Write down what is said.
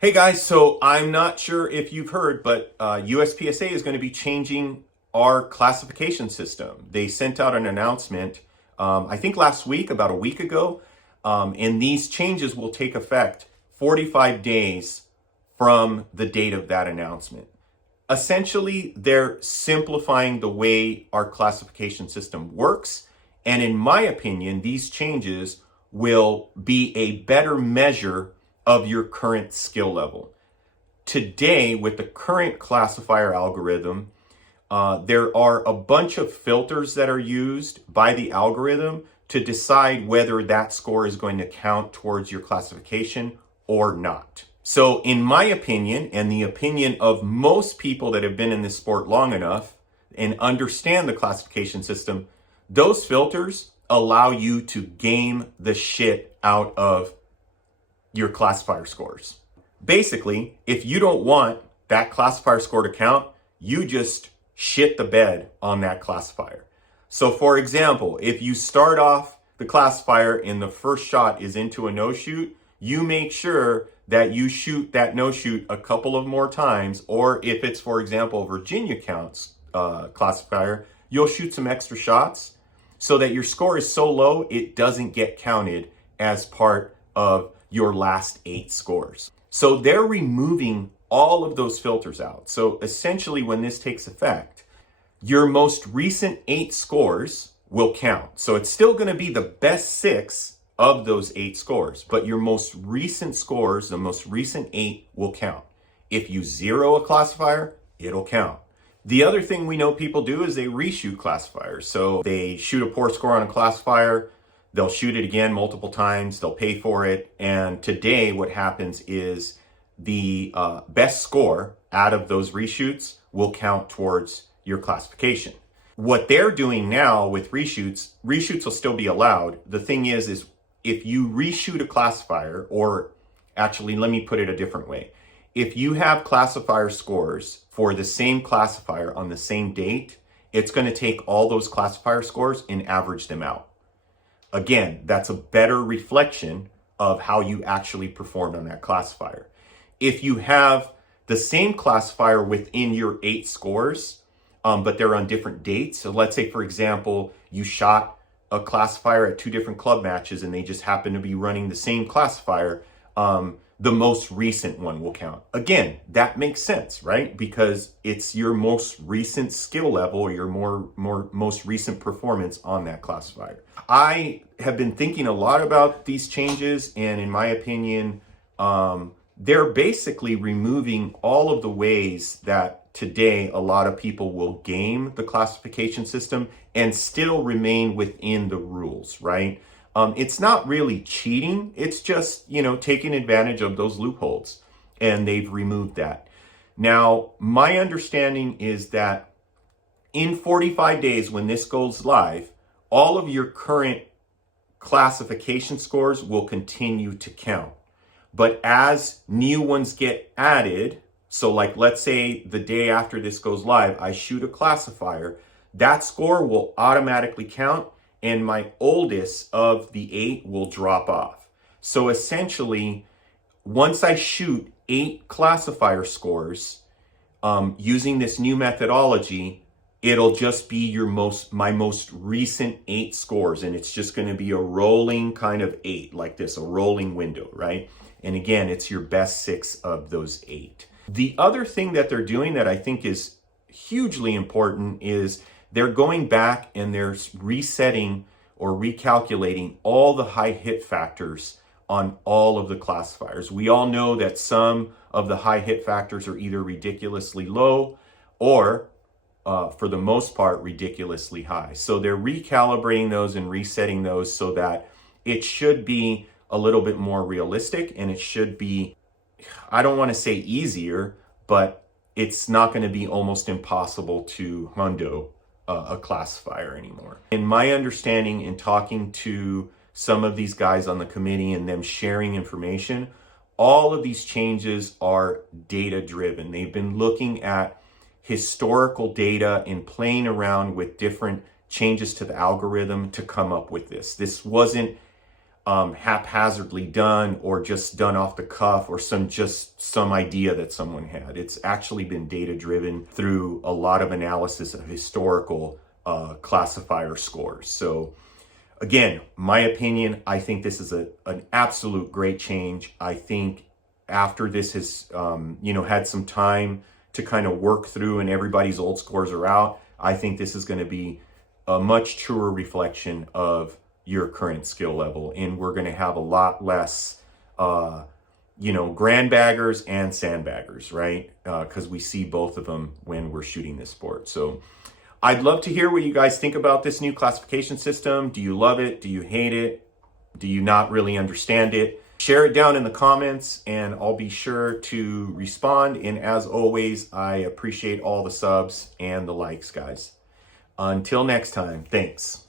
Hey guys, so I'm not sure if you've heard, but USPSA is going to be changing our classification system. They sent out an announcement, I think last week, about a week ago, and these changes will take effect 45 days from the date of that announcement. Essentially, they're simplifying the way our classification system works, and in my opinion, these changes will be a better measure of your current skill level. Today, with the current classifier algorithm, there are a bunch of filters that are used by the algorithm to decide whether that score is going to count towards your classification or not. So, in my opinion, and the opinion of most people that have been in this sport long enough and understand the classification system, those filters allow you to game the shit out of your classifier scores. Basically, if you don't want that classifier score to count, you just shit the bed on that classifier. So for example, if you start off the classifier and the first shot is into a no-shoot, you make sure that you shoot that no-shoot a couple of more times, or if it's, for example, Virginia counts classifier, you'll shoot some extra shots so that your score is so low it doesn't get counted as part of your last 8 scores. So they're removing all of those filters out. So essentially, when this takes effect, your most recent 8 scores will count. So it's still going to be the best 6 of those 8 scores, but your most recent scores, the most recent 8, will count. If you zero a classifier, it'll count. The other thing we know people do is they reshoot classifiers. So they shoot a poor score on a classifier, they'll shoot it again multiple times, they'll pay for it, and today what happens is the best score out of those reshoots will count towards your classification. What they're doing now with reshoots will still be allowed. The thing is if you reshoot a classifier, or actually, let me put it a different way. If you have classifier scores for the same classifier on the same date, it's going to take all those classifier scores and average them out. Again, that's a better reflection of how you actually performed on that classifier. If you have the same classifier within your 8 scores, but they're on different dates. So let's say, for example, you shot a classifier at 2 different club matches and they just happen to be running the same classifier. The most recent one will count. Again, that makes sense, right? Because it's your most recent skill level, or your most recent performance on that classifier. I have been thinking a lot about these changes, and in my opinion, they're basically removing all of the ways that today a lot of people will game the classification system and still remain within the rules, right? It's not really cheating. It's just, taking advantage of those loopholes, and they've removed that. Now, my understanding is that in 45 days, when this goes live, all of your current classification scores will continue to count. But as new ones get added, so like let's say the day after this goes live, I shoot a classifier, that score will automatically count, and my oldest of the 8 will drop off. So essentially, once I shoot 8 classifier scores using this new methodology, it'll just be my most recent 8 scores, and it's just going to be a rolling kind of 8, like this, a rolling window, right? And again, it's your best 6 of those 8. The other thing that they're doing that I think is hugely important is they're going back and they're resetting or recalculating all the high hit factors on all of the classifiers. We all know that some of the high hit factors are either ridiculously low or, for the most part, ridiculously high. So they're recalibrating those and resetting those so that it should be a little bit more realistic, and it should be, I don't want to say easier, but it's not going to be almost impossible to hundo a classifier anymore. In my understanding, in talking to some of these guys on the committee and them sharing information, all of these changes are data driven. They've been looking at historical data and playing around with different changes to the algorithm to come up with this. This wasn't haphazardly done or just done off the cuff or some idea that someone had. It's actually been data driven through a lot of analysis of historical classifier scores. So again, my opinion, I think this is an absolute great change. I think after this has had some time to kind of work through and everybody's old scores are out, I think this is going to be a much truer reflection of your current skill level, and we're going to have a lot less grandbaggers and sandbaggers, right? Because we see both of them when we're shooting this sport. So I'd love to hear what you guys think about this new classification system. Do you love it? Do you hate it? Do you not really understand it? Share it down in the comments and I'll be sure to respond. And as always, I appreciate all the subs and the likes, guys. Until next time, thanks.